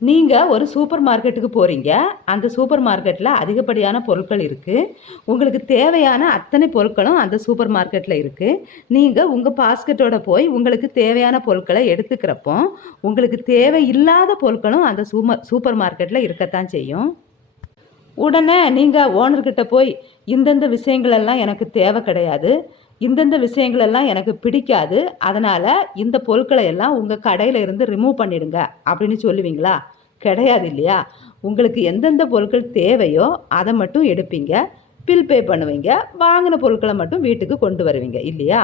நீங்கள் ஒரு சூப்பர் மார்க்கெட்டுக்கு போகிறீங்க அந்த சூப்பர் மார்க்கெட்டில் அதிகப்படியான பொருட்கள் இருக்குது உங்களுக்கு தேவையான அத்தனை பொருட்களும் அந்த சூப்பர் மார்க்கெட்டில் இருக்குது நீங்கள் உங்கள் பாஸ்கெட்டோட போய் உங்களுக்கு தேவையான பொருட்களை எடுத்துக்கிறப்போ உங்களுக்கு தேவையில்லாத பொருட்களும் அந்த சூம சூப்பர் மார்க்கெட்டில் இருக்கத்தான் செய்யும். உடனே நீங்கள் ஓனர்கிட்ட போய் இந்தந்த விஷயங்களெல்லாம் எனக்கு தேவை கிடையாது. இந்தந்த விஷயங்களெல்லாம் எனக்கு பிடிக்காது. அதனால் இந்த பொருட்களை எல்லாம் உங்கள் கடையில் இருந்து ரிமூவ் பண்ணிடுங்க. அப்படின்னு சொல்லுவீங்களா? கிடையாது இல்லையா? உங்களுக்கு எந்தெந்த பொருட்கள் தேவையோ அதை மட்டும் எடுப்பீங்க. பில் பே பண்ணுவீங்க. வாங்கின பொருட்களை மட்டும் வீட்டுக்கு கொண்டு வருவீங்க இல்லையா?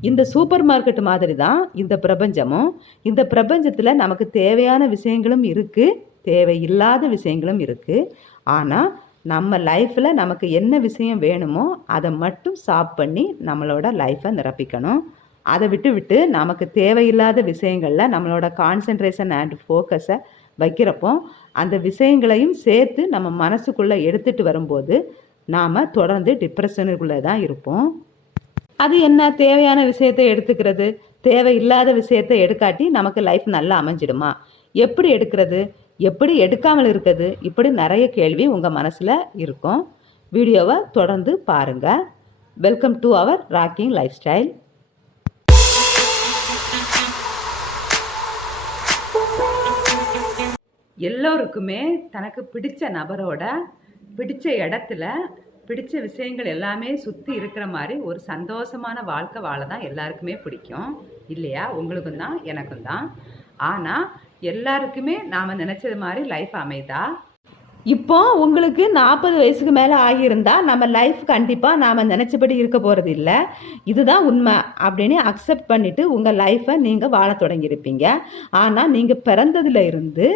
இந்த சூப்பர் மார்க்கெட் மாதிரி தான் இந்த பிரபஞ்சமும். இந்த பிரபஞ்சத்தில் நமக்கு தேவையான விஷயங்களும் இருக்குது தேவையில்லாத விஷயங்களும் இருக்குது ஆனால் நம்ம லைஃப்பில் நமக்கு என்ன விஷயம் வேணுமோ அதை மட்டும் சாப் பண்ணி நம்மளோட லைஃப்பை நிரப்பிக்கணும். அதை விட்டு விட்டு நமக்கு தேவையில்லாத விஷயங்களில் நம்மளோட கான்சென்ட்ரேஷன் அண்ட் ஃபோக்கஸை வைக்கிறப்போ அந்த விஷயங்களையும் சேர்த்து நம்ம மனசுக்குள்ளே எடுத்துகிட்டு வரும்போது நாம் தொடர்ந்து டிப்ரெஷனுக்குள்ளே தான் இருப்போம். அது என்ன? தேவையான விஷயத்தை எடுத்துக்கிறது. தேவையில்லாத விஷயத்தை எடுக்காட்டி நமக்கு லைஃப் நல்லா அமைஞ்சிடுமா? எப்படி எடுக்கிறது? எப்படி எடுக்காமல் இருக்குது? இப்படி நிறைய கேள்வி உங்கள் மனசில் இருக்கும். வீடியோவை தொடர்ந்து பாருங்கள் welcome to our rocking lifestyle எல்லோருக்குமே தனக்கு பிடித்த நபரோட பிடித்த இடத்துல பிடித்த விஷயங்கள் எல்லாமே சுற்றி இருக்கிற மாதிரி ஒரு சந்தோஷமான வாழ்க்கை வாழ தான் எல்லாருக்குமே பிடிக்கும். இல்லையா? உங்களுக்கும் தான் எனக்கும் தான். ஆனால் எல்லாருக்குமே நாம் நினச்சது மாதிரி லைஃப் அமைதா இப்போ உங்களுக்கு நாற்பது வயசுக்கு மேலே ஆகியிருந்தா நம்ம லைஃப் கண்டிப்பாக நாம் நினச்சபடி இருக்க போகிறது இல்லை. இதுதான் உண்மை அப்படின்னு அக்செப்ட் பண்ணிவிட்டு உங்கள் லைஃப்பை நீங்கள் வாழ தொடங்கியிருப்பீங்க. ஆனால் நீங்கள் பிறந்ததுல இருந்து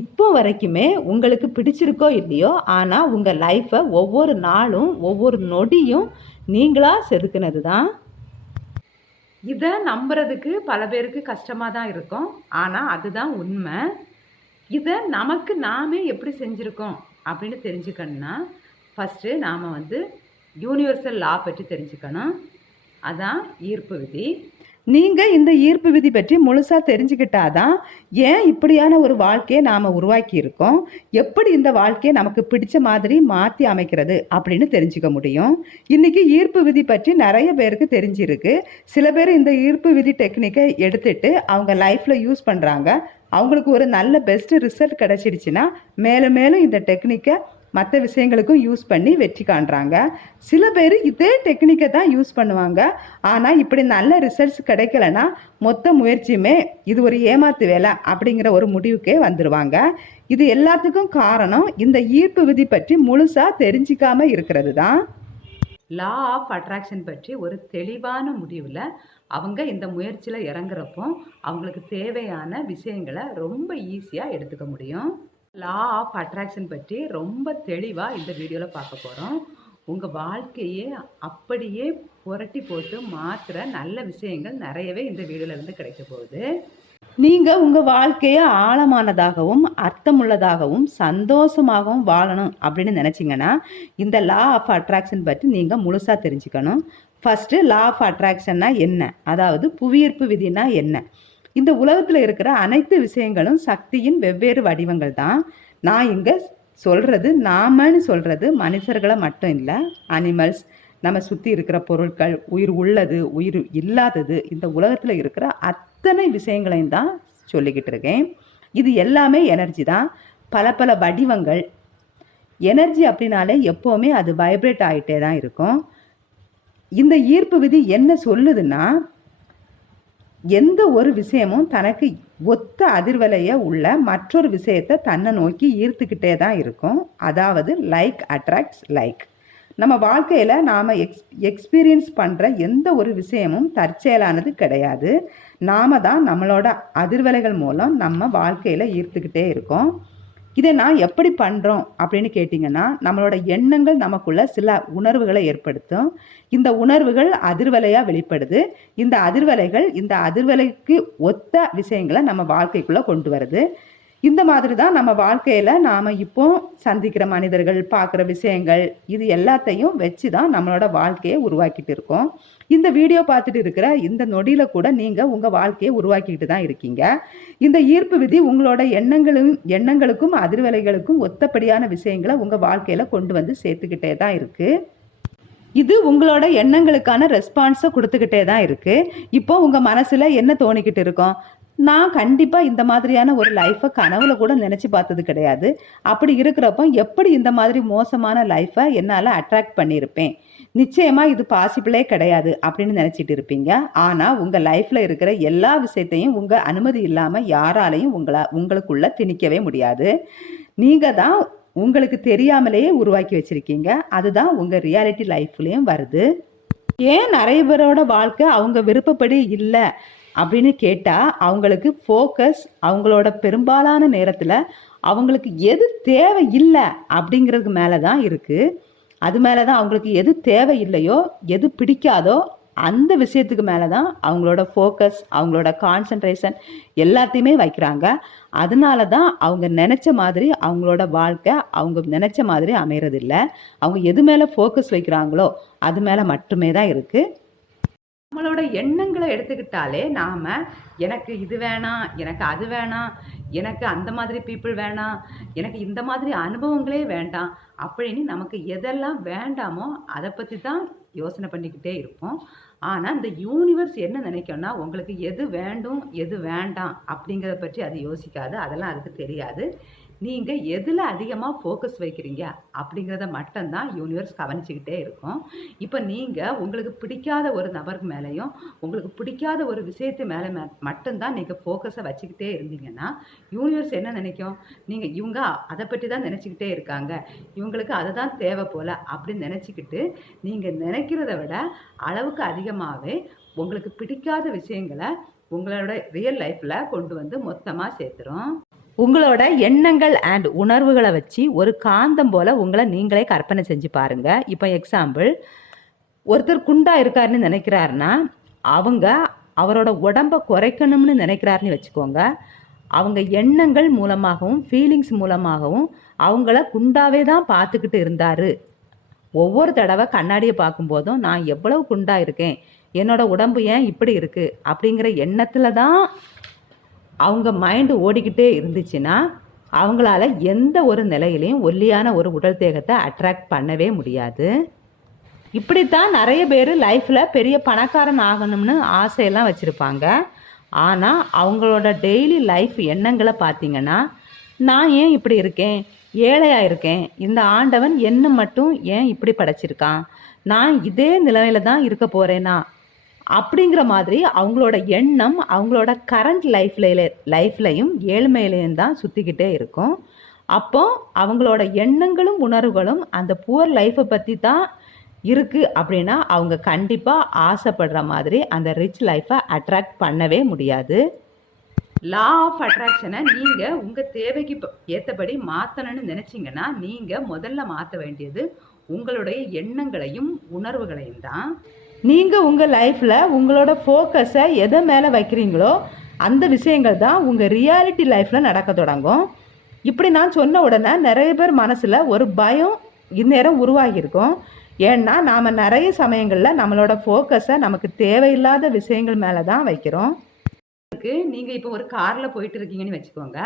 இப்போ வரைக்குமே உங்களுக்கு பிடிச்சிருக்கோ இல்லையோ ஆனால் உங்கள் லைஃப்பை ஒவ்வொரு நாளும் ஒவ்வொரு நொடியும் நீங்களாக செதுக்குனது தான் இதை நம்புறதுக்கு பல பேருக்கு கஷ்டமாக தான் இருக்கும். ஆனால் அதுதான் உண்மை. இதை நமக்கு நாமே எப்படி செஞ்சுருக்கோம் அப்படின்னு தெரிஞ்சுக்கணுன்னா ஃபஸ்ட்டு நாம் வந்து யூனிவர்சல் லா பற்றி தெரிஞ்சுக்கணும். அதான் ஈர்ப்பு விதி. நீங்கள் இந்த ஈர்ப்பு விதி பற்றி முழுசாக தெரிஞ்சுக்கிட்டாதான் ஏன் இப்படியான ஒரு வாழ்க்கையை நாம் உருவாக்கி இருக்கோம் எப்படி இந்த வாழ்க்கையை நமக்கு பிடிச்ச மாதிரி மாற்றி அமைக்கிறது அப்படின்னு தெரிஞ்சுக்க முடியும். இன்றைக்கி ஈர்ப்பு விதி பற்றி நிறைய பேருக்கு தெரிஞ்சிருக்கு. சில பேர் இந்த ஈர்ப்பு விதி டெக்னிக்கை எடுத்துட்டு அவங்க லைஃப்பில் யூஸ் பண்ணுறாங்க அவங்களுக்கு ஒரு நல்ல பெஸ்ட் ரிசல்ட் கிடச்சிடுச்சுன்னா மேலும் மேலும் இந்த டெக்னிக்கை மற்ற விஷயங்களுக்கும் யூஸ் பண்ணி வெற்றி காண்றாங்க. சில பேர் இதே டெக்னிக்கை தான் யூஸ் பண்ணுவாங்க. ஆனால் இப்படி நல்ல ரிசல்ட்ஸ் கிடைக்கலனா மொத்த முயற்சியுமே இது ஒரு ஏமாத்து வேலை அப்படிங்கிற ஒரு முடிவுக்கே வந்துடுவாங்க இது எல்லாத்துக்கும் காரணம் இந்த ஈர்ப்பு விதி பற்றி முழுசாக தெரிஞ்சிக்காமல் இருக்கிறது தான். லா ஆஃப் அட்ராக்ஷன் பற்றி ஒரு தெளிவான முடிவில் அவங்க இந்த முயற்சியில் இறங்குறப்போ அவங்களுக்கு தேவையான விஷயங்களை ரொம்ப ஈஸியாக எடுத்துக்க முடியும். லா ஆஃப் அட்ராக்ஷன் பற்றி ரொம்ப தெளிவாக இந்த வீடியோவில் பார்க்க போகிறோம் உங்கள் வாழ்க்கையே அப்படியே புரட்டி போட்டு மாற்றுற நல்ல விஷயங்கள் நிறையவே இந்த வீடியோலேருந்து கிடைக்க போகுது. நீங்கள் உங்கள் வாழ்க்கையை ஆழமானதாகவும் அர்த்தமுள்ளதாகவும் சந்தோஷமாகவும் வாழணும் அப்படின்னு நினச்சிங்கன்னா இந்த லா ஆஃப் அட்ராக்ஷன் பற்றி நீங்கள் முழுசாக தெரிஞ்சுக்கணும். ஃபஸ்ட்டு லா ஆஃப் அட்ராக்ஷன்னா என்ன? அதாவது புவியீர்ப்பு விதினா என்ன? இந்த உலகத்தில் இருக்கிற அனைத்து விஷயங்களும் சக்தியின் வெவ்வேறு வடிவங்கள் தான். நான் இங்கே சொல்கிறது நாமன்னு சொல்கிறது மனுஷர்களை மட்டும் இல்லை அனிமல்ஸ் நம்ம சுற்றி இருக்கிற பொருட்கள் உயிர் உள்ளது உயிர் இல்லாதது இந்த உலகத்தில் இருக்கிற அத்தனை விஷயங்களையும் தான் சொல்லிக்கிட்டு இருக்கேன். இது எல்லாமே எனர்ஜி தான். பல பல வடிவங்கள். எனர்ஜி அப்படின்னாலே எப்போவுமே அது வைப்ரேட் ஆகிட்டே தான் இருக்கும். இந்த ஈர்ப்பு விதி என்ன சொல்லுதுன்னா எந்த ஒரு விஷயமும் தனக்கு ஒத்த அதிர்வலைய உள்ள மற்றொரு விஷயத்தை தன்னை நோக்கி ஈர்த்துக்கிட்டே தான் இருக்கும். அதாவது லைக் அட்ராக்ட்ஸ் லைக் நம்ம வாழ்க்கையில் நாம் எக்ஸ் எக்ஸ்பீரியன்ஸ் பண்ணுற எந்த ஒரு விஷயமும் தற்செயலானது கிடையாது. நாம் தான் நம்மளோட அதிர்வலைகள் மூலம் நம்ம வாழ்க்கையில் ஈர்த்துக்கிட்டே இருக்கோம். இதை நான் எப்படி பண்ணுறோம் அப்படின்னு கேட்டிங்கன்னா நம்மளோட எண்ணங்கள் நமக்குள்ள சில உணர்வுகளை ஏற்படுத்தும். இந்த உணர்வுகள் அதிர்வலையாக வெளிப்படுது. இந்த அதிர்வலைகள் இந்த அதிர்வலைக்கு ஒத்த விஷயங்களை நம்ம வாழ்க்கைக்குள்ளே கொண்டு வருது. இந்த மாதிரி தான் நம்ம வாழ்க்கையில் நாம் இப்போ சந்திக்கிற மனிதர்கள் பார்க்குற விஷயங்கள் இது எல்லாத்தையும் வச்சு தான் நம்மளோட வாழ்க்கையை உருவாக்கிட்டு இருக்கோம். இந்த வீடியோ பார்த்துட்டு இருக்கிற இந்த நொடியில் கூட நீங்கள் உங்கள் வாழ்க்கையை உருவாக்கிட்டு தான் இருக்கீங்க. இந்த ஈர்ப்பு விதி உங்களோட எண்ணங்களும் எண்ணங்களுக்கும் அதிர்வலைகளுக்கும் ஒத்தப்படியான விஷயங்களை உங்கள் வாழ்க்கையில் கொண்டு வந்து சேர்த்துக்கிட்டே தான் இருக்குது இது உங்களோட எண்ணங்களுக்கான ரெஸ்பான்ஸை கொடுத்துக்கிட்டே தான் இருக்குது இப்போ உங்கள் மனசில் என்ன தோணிக்கிட்டு இருக்கோம்? நான் கண்டிப்பாக இந்த மாதிரியான ஒரு லைஃப்பை கனவுல கூட நினச்சி பார்த்தது கிடையாது. அப்படி இருக்கிறப்போ எப்படி இந்த மாதிரி மோசமான லைஃப்பை என்னால் அட்ராக்ட் பண்ணியிருப்பேன்? நிச்சயமாக இது பாசிபிளே கிடையாது அப்படின்னு நினச்சிட்டு இருப்பீங்க. ஆனால் உங்கள் லைஃப்பில் இருக்கிற எல்லா விஷயத்தையும் உங்கள் அனுமதி இல்லாமல் யாராலையும் உங்களை உங்களுக்குள்ளே திணிக்கவே முடியாது. நீங்கள் தான் உங்களுக்கு தெரியாமலேயே உருவாக்கி வச்சுருக்கீங்க. அதுதான் உங்கள் ரியாலிட்டி லைஃப்லேயும் வருது. ஏன் நிறைய பேரோட வாழ்க்கை அவங்க விருப்பப்படி இல்லை? அப்படின்னு கேட்டால் அவங்களுக்கு ஃபோக்கஸ் அவங்களோட பெரும்பாலான நேரத்தில் அவங்களுக்கு எது தேவை இல்லை அப்படிங்கிறதுக்கு மேலே தான் இருக்குது அது மேலே தான் அவங்களுக்கு எது தேவை இல்லையோ எது பிடிக்காதோ அந்த விஷயத்துக்கு மேலே தான் அவங்களோட ஃபோக்கஸ் அவங்களோட கான்சன்ட்ரேஷன் எல்லாத்தையுமே வைக்கிறாங்க. அதனால தான் அவங்க நினச்ச மாதிரி அவங்களோட வாழ்க்கை அவங்க நினச்ச மாதிரி அமையறதில்ல. அவங்க எது மேலே ஃபோக்கஸ் வைக்கிறாங்களோ அது மேலே மட்டுமே தான் இருக்குது நம்மளோட எண்ணங்களை எடுத்துக்கிட்டாலே நாம் எனக்கு இது வேணாம் எனக்கு அது வேணாம் எனக்கு அந்த மாதிரி பீப்புள் வேணாம் எனக்கு இந்த மாதிரி அனுபவங்களே வேண்டாம் அப்படின்னு நமக்கு எதெல்லாம் வேண்டாமோ அதை பற்றி தான் யோசனை பண்ணிக்கிட்டே இருப்போம். ஆனால் இந்த யூனிவர்ஸ் என்ன நினைக்கும்னா உங்களுக்கு எது வேண்டும் எது வேண்டாம் அப்படிங்கிறத பற்றி அது யோசிக்காது. அதெல்லாம் அதுக்கு தெரியாது. நீங்கள் எதில் அதிகமாக ஃபோக்கஸ் வைக்கிறீங்க அப்படிங்கிறத மட்டும்தான் யூனிவர்ஸ் கவனிச்சுக்கிட்டே இருக்கும். இப்போ நீங்கள் உங்களுக்கு பிடிக்காத ஒரு நபருக்கு மேலேயும் உங்களுக்கு பிடிக்காத ஒரு விஷயத்து மேலே மே மட்டும்தான் நீங்கள் ஃபோக்கஸை வச்சுக்கிட்டே இருந்தீங்கன்னா யூனிவர்ஸ் என்ன நினைக்கும்? நீங்கள் இவங்க அதை பற்றி தான் நினச்சிக்கிட்டே இருக்காங்க. இவங்களுக்கு அதை தான் தேவை போல் அப்படின்னு நினச்சிக்கிட்டு நீங்கள் நினைக்கிறத விட அளவுக்கு அதிகமாகவே உங்களுக்கு பிடிக்காத விஷயங்களை உங்களோட ரியல் லைஃப்பில் கொண்டு வந்து மொத்தமாக சேர்த்துரும். உங்களோட எண்ணங்கள் அண்ட் உணர்வுகளை வச்சு ஒரு காந்தம் போல் உங்களை நீங்களே கற்பனை செஞ்சு பாருங்க. இப்போ எக்ஸாம்பிள் ஒருத்தர் குண்டா இருக்காருன்னு நினைக்கிறாருன்னா அவங்க அவரோட உடம்பை குறைக்கணும்னு நினைக்கிறாருன்னு வச்சுக்கோங்க. அவங்க எண்ணங்கள் மூலமாகவும் ஃபீலிங்ஸ் மூலமாகவும் அவங்கள குண்டாவே தான் பார்த்துக்கிட்டு இருந்தார். ஒவ்வொரு தடவை கண்ணாடியை பார்க்கும்போதும் நான் எவ்வளவு குண்டா இருக்கேன்? என்னோட உடம்பு ஏன் இப்படி இருக்குது அப்படிங்கிற எண்ணத்தில் தான் அவங்க மைண்டு ஓடிக்கிட்டே இருந்துச்சுன்னா அவங்களால எந்த ஒரு நிலையிலையும் ஒல்லியான ஒரு உடல் தேகத்தை அட்ராக்ட் பண்ணவே முடியாது. இப்படித்தான் நிறைய பேர் லைஃப்பில் பெரிய பணக்காரன் ஆகணும்னு ஆசையெல்லாம் வச்சுருப்பாங்க. ஆனால் அவங்களோட டெய்லி லைஃப் எண்ணங்களை பார்த்தீங்கன்னா நான் ஏன் இப்படி இருக்கேன்? ஏழையாக இருக்கேன்? இந்த ஆண்டவன் என்ன மட்டும் ஏன் இப்படி படைச்சிருக்கான்? நான் இதே நிலையில தான் இருக்க போகிறேனா அப்படிங்கிற மாதிரி அவங்களோட எண்ணம் அவங்களோட கரண்ட் லைஃப்ல லைஃப்லையும் ஏழ்மையிலையும் தான் சுற்றிக்கிட்டே இருக்கும். அப்போ அவங்களோட எண்ணங்களும் உணர்வுகளும் அந்த புவர் லைஃப்பை பற்றி தான் இருக்குது அப்படின்னா அவங்க கண்டிப்பாக ஆசைப்படுற மாதிரி அந்த ரிச் லைஃப்பை அட்ராக்ட் பண்ணவே முடியாது. லா ஆஃப் அட்ராக்ஷனை நீங்கள் உங்கள் தேவைக்கு ப- ஏற்றபடி மாற்றணும்னு நினச்சிங்கன்னா நீங்கள் முதல்ல மாற்ற வேண்டியது உங்களுடைய எண்ணங்களையும் உணர்வுகளையும் தான். நீங்கள் உங்கள் லைஃப்பில் உங்களோட ஃபோக்கஸை எதை மேலே வைக்கிறீங்களோ அந்த விஷயங்கள் தான் உங்கள் ரியாலிட்டி லைஃப்பில் நடக்க தொடங்கும். இப்படி நான் சொன்ன உடனே நிறைய பேர் மனசில் ஒரு பயம் இந்நேரம் உருவாகியிருக்கும். ஏன்னா நாம் நிறைய சமயங்களில் நம்மளோட ஃபோக்கஸை நமக்கு தேவையில்லாத விஷயங்கள் மேலே தான் வைக்கிறோம். நீங்கள் இப்போ ஒரு காரில் போயிட்டு இருக்கீங்கன்னு வச்சுக்கோங்க.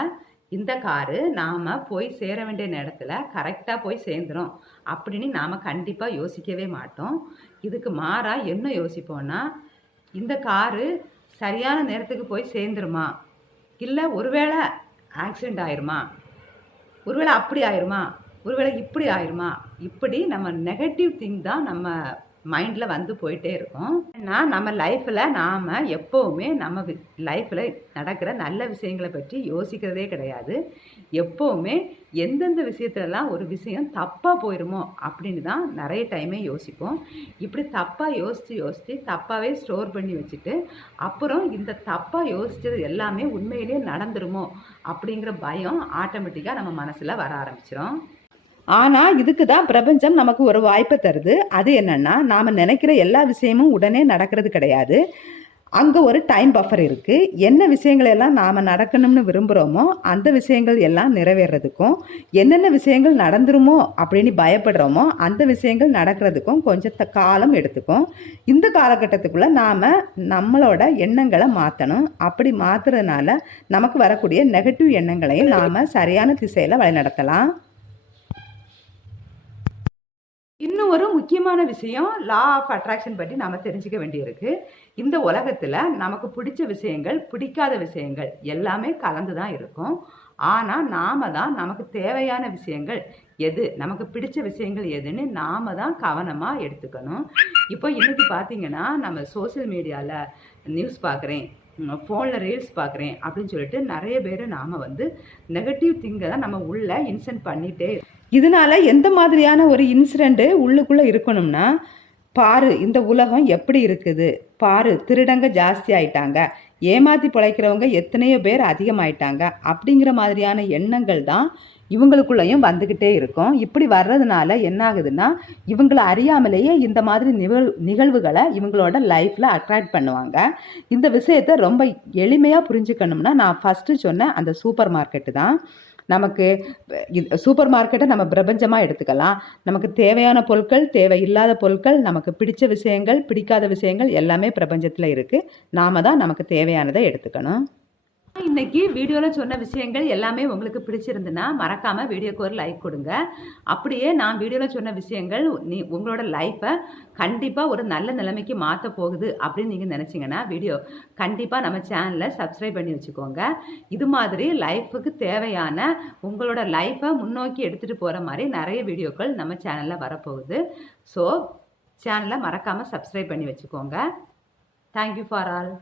இந்த காரு நாம் போய் சேர வேண்டிய நேரத்தில் கரெக்டாக போய் சேர்ந்துரும். அப்படின்னு நாம் கண்டிப்பாக யோசிக்கவே மாட்டோம். இதுக்கு மாறாக என்ன யோசிப்போம்னா இந்த காரு சரியான நேரத்துக்கு போய் சேர்ந்துருமா? இல்லை ஒருவேளை ஆக்சிடெண்ட் ஆயிருமா? ஒருவேளை அப்படி ஆயிருமா? ஒருவேளை இப்படி ஆயிருமா? இப்படி நம்ம நெகட்டிவ் திங் தான் நம்ம மைண்டில் வந்து போயிட்டே இருக்கும். ஏன்னா நம்ம லைஃப்பில் நாம் எப்போவுமே நம்ம லைஃப்பில் நடக்கிற நல்ல விஷயங்களை பற்றி யோசிக்கிறதே கிடையாது. எப்போவுமே எந்தெந்த விஷயத்துலலாம் ஒரு விஷயம் தப்பாக போயிருமோ அப்படின்னு தான் நிறைய டைமே யோசிப்போம். இப்படி தப்பாக யோசித்து யோசித்து தப்பாகவே ஸ்டோர் பண்ணி வச்சுட்டு அப்புறம் இந்த தப்பாக யோசித்தது எல்லாமே உண்மையிலேயே நடந்துருமோ அப்படிங்கிற பயம் ஆட்டோமேட்டிக்காக நம்ம மனசில் வர ஆரம்பிச்சிடும் ஆனால் இதுக்கு தான் பிரபஞ்சம் நமக்கு ஒரு வாய்ப்பை தருது. அது என்னன்னா நாம் நினைக்கிற எல்லா விஷயமும் உடனே நடக்கிறது கிடையாது. அங்கே ஒரு டைம் பஃபர் இருக்குது என்ன விஷயங்கள் எல்லாம் நாம் நடக்கணும்னு விரும்புகிறோமோ அந்த விஷயங்கள் எல்லாம் நிறைவேறதுக்கும் என்னென்ன விஷயங்கள் நடந்துருமோ அப்படின்னு பயப்படுறோமோ அந்த விஷயங்கள் நடக்கிறதுக்கும் கொஞ்சம் த- காலம் எடுத்துக்கும். இந்த காலகட்டத்துக்குள்ளே நாம் நம்மளோட எண்ணங்களை மாற்றணும் அப்படி மாற்றுறதுனால நமக்கு வரக்கூடிய நெகட்டிவ் எண்ணங்களையும் நாம் சரியான திசையில் வழிநடத்தலாம். இன்னும் ஒரு முக்கியமான விஷயம் லா ஆஃப் அட்ராக்ஷன் பற்றி நாம் தெரிஞ்சுக்க வேண்டியிருக்கு. இந்த உலகத்தில் நமக்கு பிடிச்ச விஷயங்கள் பிடிக்காத விஷயங்கள் எல்லாமே கலந்து தான் இருக்கும். ஆனால் நாம தான் நமக்கு தேவையான விஷயங்கள் எது நமக்கு பிடிச்ச விஷயங்கள் எதுன்னு நாம தான் கவனமாக எடுத்துக்கணும். இப்போ இன்னைக்கு பார்த்தீங்கன்னா நம்ம சோஷியல் மீடியாவில் நியூஸ் பார்க்குறேன் ஃபோனில் ரீல்ஸ் பார்க்குறேன் அப்படின்னு சொல்லிட்டு நிறைய பேர் நாம் வந்து நெகட்டிவ் திங்கை தான் நம்ம உள்ளே இன்சென்ட் பண்ணிகிட்டே இதனால எந்த மாதிரியான ஒரு இன்சிடெண்ட்டு உள்ளுக்குள்ளே இருக்கணும்னா பாரு இந்த உலகம் எப்படி இருக்குது? பாரு திருடங்க ஜாஸ்தி ஆயிட்டாங்க. ஏமாத்தி பிழைக்கிறவங்க எத்தனையோ பேர் அதிகமாயிட்டாங்க. அப்படிங்கிற மாதிரியான எண்ணங்கள் தான் இவங்களுக்குள்ளேயும் வந்துக்கிட்டே இருக்கும். இப்படி வர்றதுனால என்ன ஆகுதுன்னா இவங்களை அறியாமலேயே இந்த மாதிரி நிகழ் நிகழ்வுகளை இவங்களோட லைஃப்பில் அட்ராக்ட் பண்ணுவாங்க. இந்த விஷயத்தை ரொம்ப எளிமையாக புரிஞ்சுக்கணும்னா நான் ஃபஸ்ட்டு சொன்ன அந்த சூப்பர் மார்க்கெட்டு தான். நமக்கு இது சூப்பர் மார்க்கெட்டை நம்ம பிரபஞ்சமாக எடுத்துக்கலாம். நமக்கு தேவையான பொருட்கள் தேவையில்லாத பொருட்கள் நமக்கு பிடிச்ச விஷயங்கள் பிடிக்காத விஷயங்கள் எல்லாமே பிரபஞ்சத்தில் இருக்குது நாம தான் நமக்கு தேவையானதை எடுத்துக்கணும். இன்னைக்கு வீடியோவில் சொன்ன விஷயங்கள் எல்லாமே உங்களுக்கு பிடிச்சிருந்துன்னா மறக்காமல் வீடியோக்கு ஒரு லைக் கொடுங்க. அப்படியே நான் வீடியோவில் சொன்ன விஷயங்கள் நீ உங்களோட லைஃப்பை கண்டிப்பாக ஒரு நல்ல நிலைமைக்கு மாற்ற போகுது அப்படின்னு நீங்கள் நினச்சிங்கன்னா வீடியோ கண்டிப்பாக நம்ம சேனலில் சப்ஸ்கிரைப் பண்ணி வச்சுக்கோங்க. இது மாதிரி லைஃபுக்கு தேவையான உங்களோட லைஃப்பை முன்னோக்கி எடுத்துகிட்டு போகிற மாதிரி நிறைய வீடியோக்கள் நம்ம சேனலில் வரப்போகுது. ஸோ சேனலை மறக்காமல் சப்ஸ்கிரைப் பண்ணி வச்சுக்கோங்க. Thank you for all